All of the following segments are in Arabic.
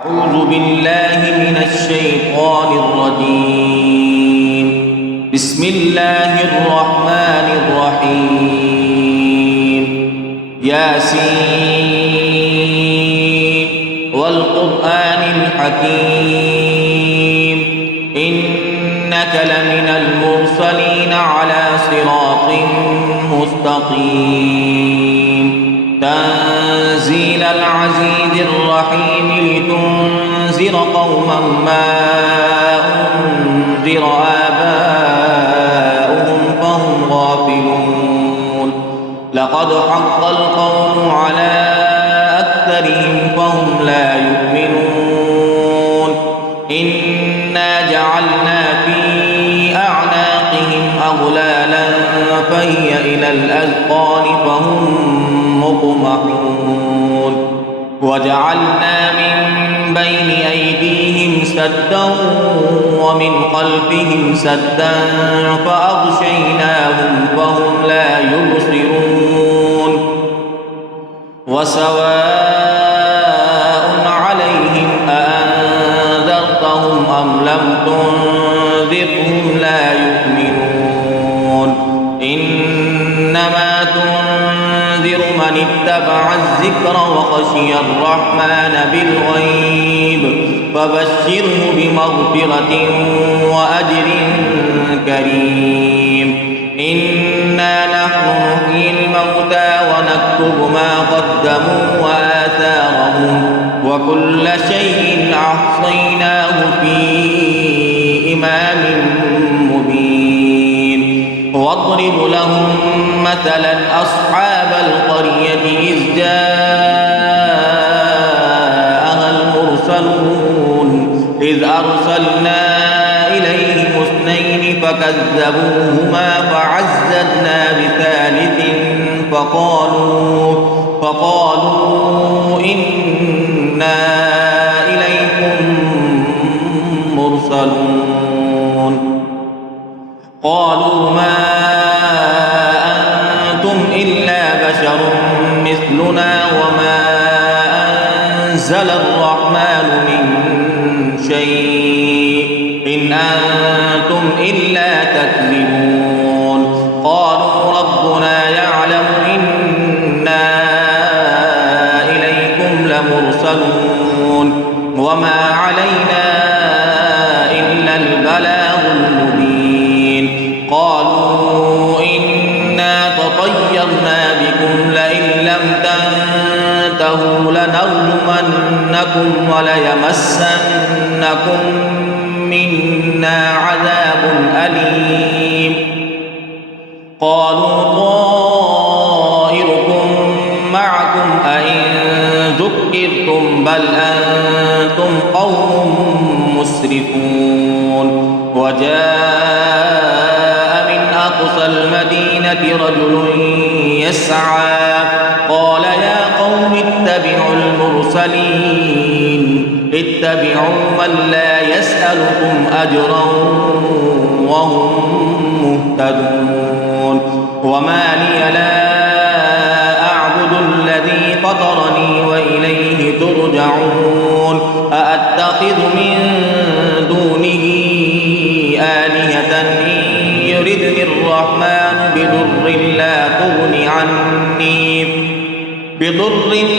أعوذ بالله من الشيطان الرجيم. بسم الله الرحمن الرحيم. ياسين والقرآن الحكيم إنك لمن المرسلين على صراط مستقيم تنزيل العزيز الرحيم لتنذر قوما ما أنذر آباؤهم فهم غافلون. لقد حق القول على أكثرهم فهم لا يؤمنون. إنا جعلنا في أعناقهم أغلالا فهي إلى الأذقان فهم مقمحون. وجعلنا من بين أيديهم سدا ومن خلفهم سدا فأغشيناهم فهم لا يبصرون. وسواء عليهم أأنذرتهم أم لم تنذرهم لا يؤمنون. إنما تنذر من اتبع الذكر وخشي الرحمن بالغيب فبشره بمغفرة وأجر كريم. إنا نحن نحيي الموتى ونكتب ما قدموا وآثارهم وكل شيء أحصيناه في إمام مبين. واضرب لهم مثلا أصحاب القرية إذ جاءها المرسلون إذ أرسلنا إليهم اثنين فكذبوهما فعززنا بثالث فقالوا إنا إليكم مرسلون. قالوا ما أنتم إلا بشر مثلنا وما أنزل الرحمن من شيء إن أنتم إلا تكذبون. قالوا ربنا يعلم إنا إليكم لمرسلون وما علينا إلا البلاغ المبين. قالوا إنا تطيرنا بكم لئن لم تنتهوا لنرجمنكم وليمسنكم منا عذاب أليم. قالوا طائركم معكم أئن ذكرتم بل أنتم قوم مسرفون. وجاء من أقصى المدينة رجل يسعى قال يا قوم اتبعوا المرسلين اتبعوا من لا يسألكم أجرا وهم مهتدون. وما لي لا أعبد الذي فطرني وإليه ترجعون. أأتخذ من دونه آلهة إن يردني الرحمن بضر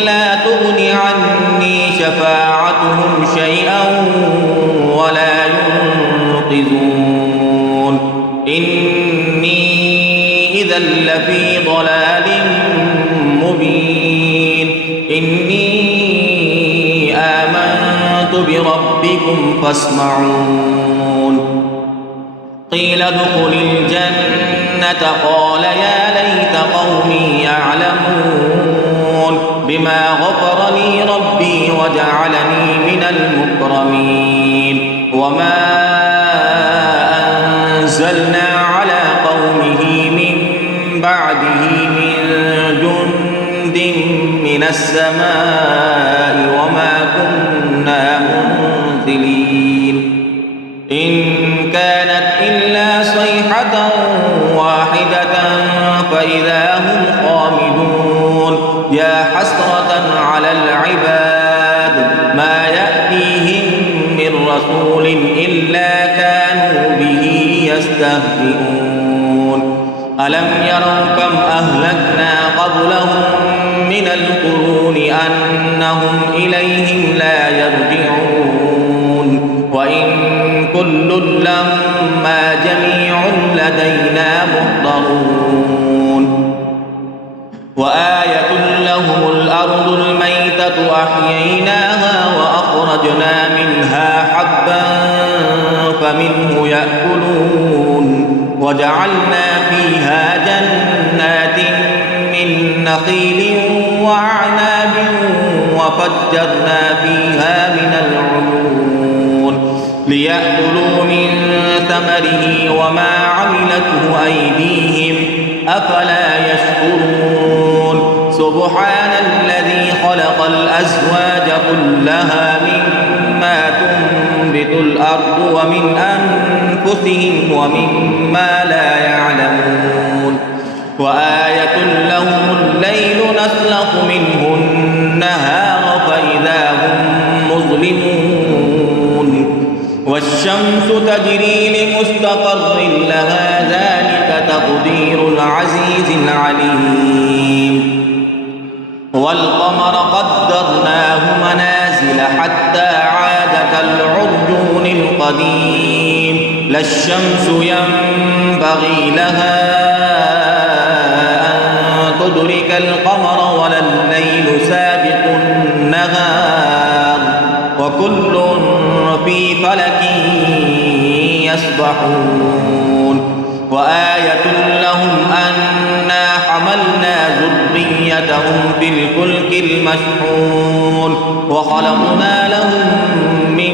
لا تغن عني شفاعتهم شيئا ولا ينقذون. إني إذا لفي ضلال مبين. إني آمنت بربكم فاسمعون. قيل ادخل الجنة قال يا ليت قومي يعلمون بما غفر لي ربي وجعلني من المكرمين. وما أنزلنا على قومه من بعده من جند من السماء وما كنا منزلين. إن كانت إلا صيحة واحدة فإذا هم خامدون. يا حسرة على العباد ما يأتي رسول إلا كانوا به يستهزئون ألم يروا كم أهلكنا قبلهم من القرون أنهم إليهم لا يرجعون وإن كل لما جميع لدينا محضرون وآية لهم الأرض الميتة أحييناها وأخرجنا منها حبا فمنه يأكلون وجعلنا فيها جنات من نخيل وأعناب وفجرنا فيها من العيون ليأكلوا من ثمره وما عملته أيديهم أفلا يشكرون سبحان الذي خلق الأزواج كلها مما تنبت الأرض ومن أنفسهم ومما لا يعلمون وآية لهم الليل نسلخ منه النهار فإذا هم مظلمون والشمس تجري لمستقر لها ذلك تقدير العزيز العليم والقمر قدرناه منازل حتى عاد كالعرجون القديم لا الشمس ينبغي لها أن تدرك القمر ولا الليل سابق النهار وكل في فلك يسبحون وآية لهم أنا حملنا ذريتهم في الفلك المشحون وخلقنا لهم من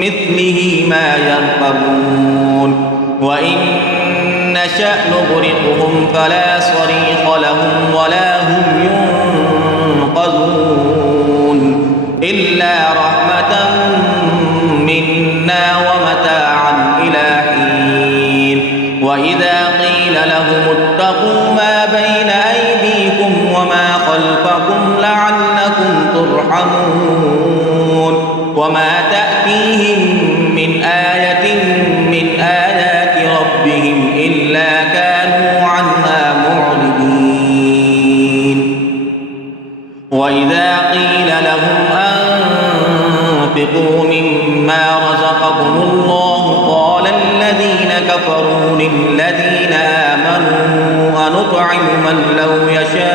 مثله ما يركبون وإن نشأ نغرقهم فلا صريخ لهم ولا هم ينقذون إلا رحمة منا ومتاعا إلى حين وإذا قيل لهم اتقوا ما بين أيديكم وما خلفكم لعلكم ترحمون وما تأتيهم من آية من آيات ربهم إلا كانوا عنها معرضين وإذا قيل لهم أنفقوا مما رزقكم الله قال الذين كفروا للذين آمنوا أنطعم من لو يشاء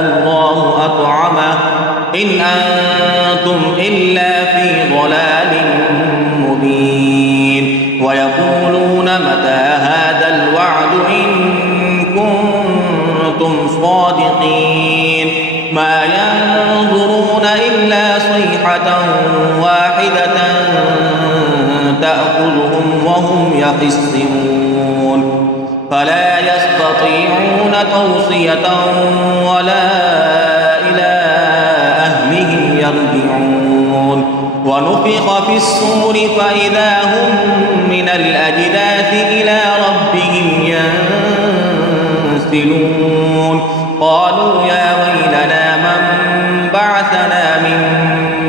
الله أطعمه إن أنتم إلا في ضلال مبين ويقولون متى هذا الوعد إن كنتم صادقين ما ينظرون إلا صيحة واحدة تأخذهم وهم يخصمون فلا يستطيعون توصية ولا إلى أهلهم يرجعون ونفخ في الصور فإذا هم من الأجداث إلى ربهم ينسلون قالوا يا ويلنا من بعثنا من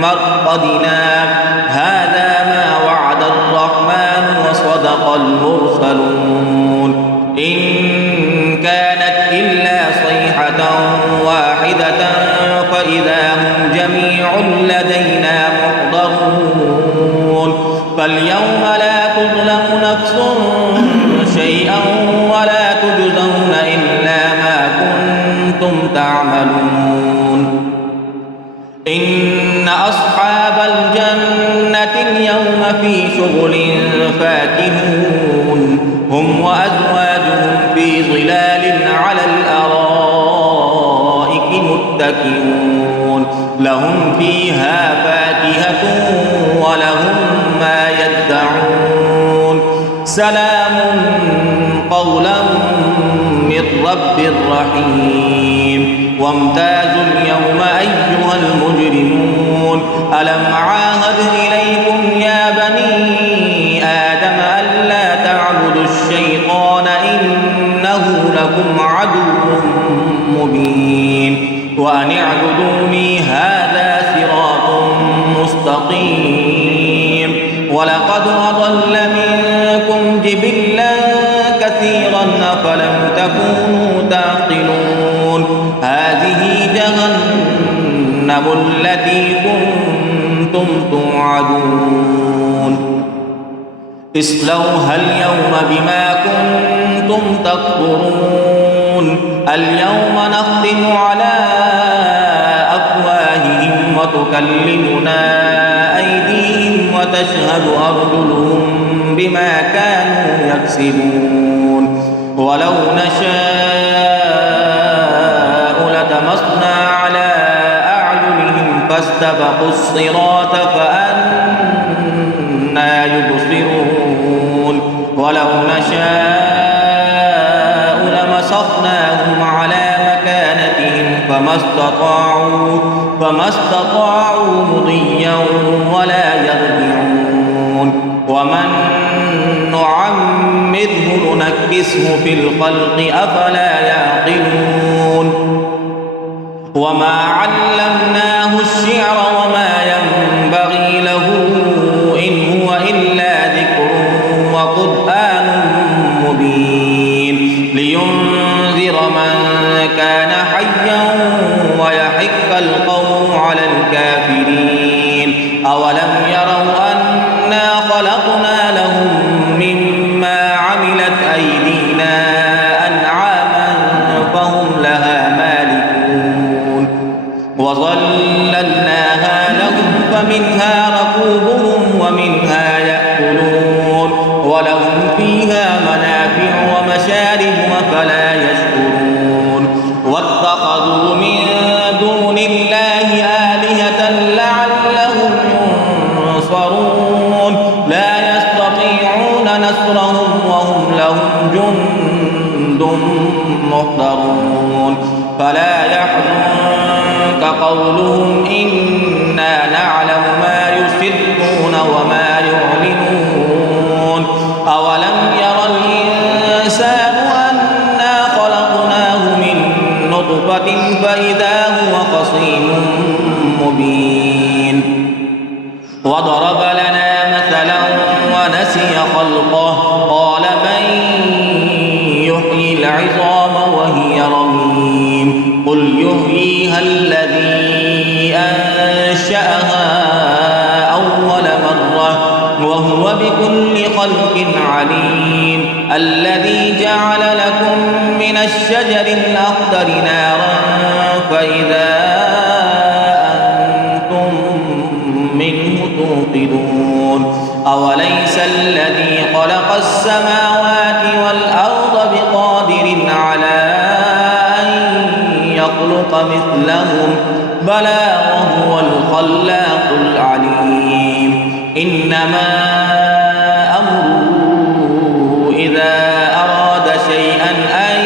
مرقدنا هذا ما وعد الرحمن وصدق المرسلون إن كانت إلا صيحة واحدة فإذا هم جميع لدينا محضرون فاليوم لا تظلم نفس شيئا ولا تجزون إلا ما كنتم تعملون إن أصحاب الجنة اليوم في شغل فاكهون هم وأزواجهم في ظلال على الأرائك متكئون لهم فيها فاكهة ولهم ما يدعون سلام قولا من رب رحيم وامتازوا اليوم أيها المجرمون ألم عاهد إليكم يا بني آدم ألا تعبدوا الشيطان إنه لكم عدو مبين وأن اعبدوني هذا صراط مستقيم يرجعون اصلوها اليوم بما كنتم تكفرون اليوم نختم على أفواههم وتكلمنا أيديهم وتشهد أرجلهم بما كانوا يكسبون ولو نشاء لطمسنا على أعينهم فاستبقوا الصراط فأنى يبصرون ولو نشاء لمسخناهم على مكانتهم فما استطاعوا مضيا ولا يرجعون ومن نعمره ننكسه في الخلق أفلا يعقلون وما علمناه الشعر وما ينبغي له إن هو إلا ذكر وقرآن مبين لينذر من كان حيا ويحق القول على الكافرين أولم يروا أنا خلقنا لهم مما عملت أيدينا أنعاما فهم لها مالكون وظللناها لهم فمنها ركوبهم ومنها يأكلون ولهم فيها منافع ومشارب أفلا يشكرون واتخذوا من دون الله آلهة لعلهم ينصرون لا يستطيعون نصرهم وهم لهم جند محضرون فلا يحزنك قولهم إنا نعلم ما يسرون وما يعلنون أولم ير الإنسان أنا خلقناه من نطفة فإذا هو خصيم مبين وضرب لنا مثلا ونسي خلقه قال من يحيي العظام وهي رميم قل يحييها الذي أنشأها أول مرة وهو بكل خلق عليم الذي جعل لكم من الشجر الأخضر نارا فإذا أنتم منه توقدون أوليس الذي خلق السماوات والأرض بقادر على أن يخلق مثلهم بلى وهو الخلاق العليم إنما أمره إذا أراد شيئا أن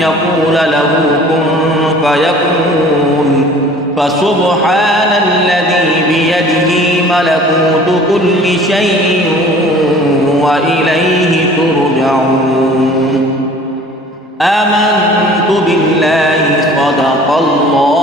يقول له كن فيكون فسبحان الذي بيده ملكوت كل شيء وإليه ترجعون آمنت بالله صدق الله